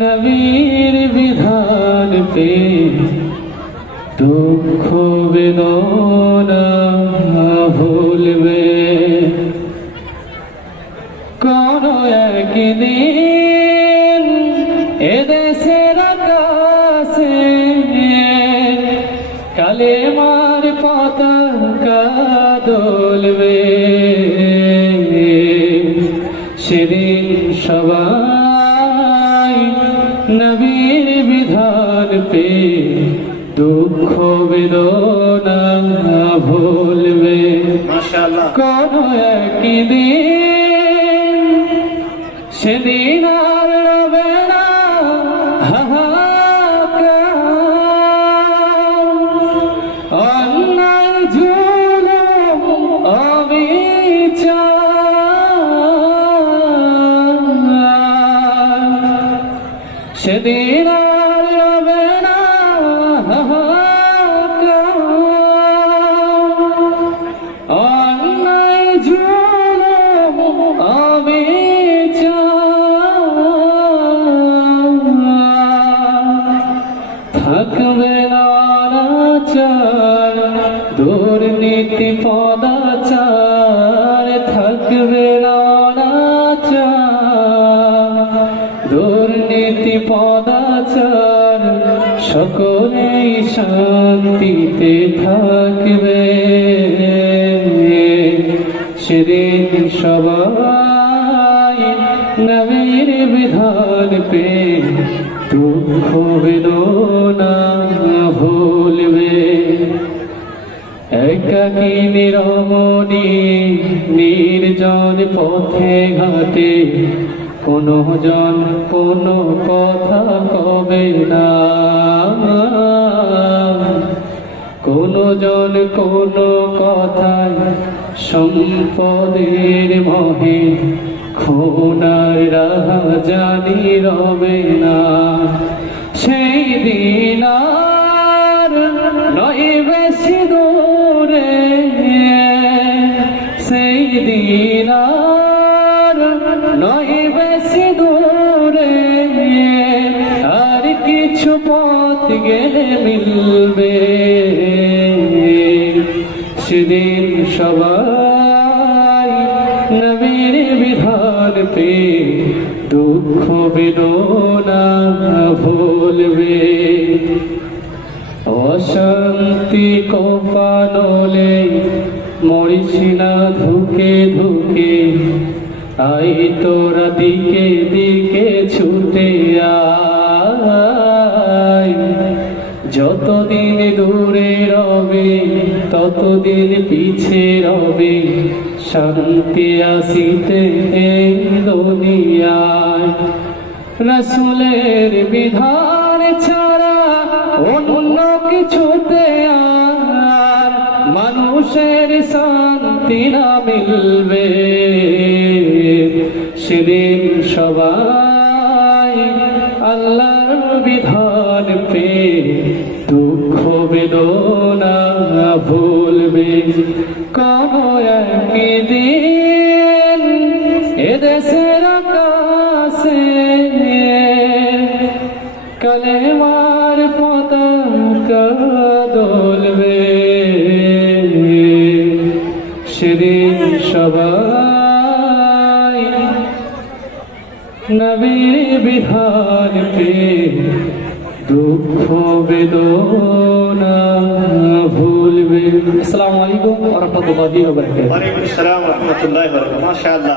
নবীর বিধান পে দুঃখ বেদনা ভুলবে কোন একদিন এদেশের আকাশে কালে মার পতাকা দোলবে। দুঃখ বেদনা ভুলবে। কোন একদিন সেদিন আর রবে না। হাহাকার। থাকবে না অনাচার দুর্নীতি পদাচার, থাকবে না অনাচার দুর্নীতি পদাচার, সকলেই শান্তিতে থাকবে। সেদিন সবাই নবীর বিধান পে দুঃখ বেদনা একাকি নিরমণি, নির্জন পথে ঘাটে। কোনো জন কোনো কথা কবে না। কোনো জন কোনো কথায় সম্পদের মহে, খোনার রাহা জানি রবে না। সেই দিন নয় বেশি দূরে পথ গেলে মিলবে। সেদিন সবাই নবীর বিধান পে দুঃখ বেদনা ভুলবে। অশান্তি কোপানলে মরিস না ধুকে ধুকে আই তোরা দিকে যতদিন দূরে রবে, ততদিন পিছে রবে, শান্তি আসিতে রসুলের বিধান ছাড়া অন্য কিছুতে আর মানুষের শান্তি না মিলবে। সেদিন সবাই আল্লাহর বিধান পে দুঃখ বেদনা ভুলবে। কোন একদিন এদেশের আকাশে। কালেমার পতাকা দোলবে। সেদিন সবাই নবীর বিধান পে দুঃখ বেদনা ভুলবে। আসসালামু আলাইকুম ওয়া রাহমাতুল্লাহি ওয়া বারাকাতুহু। ওয়ালাইকুম আসসালাম ওয়া রাহমাতুল্লাহি ওয়া বারাকাতুহু। মাশাআল্লাহ।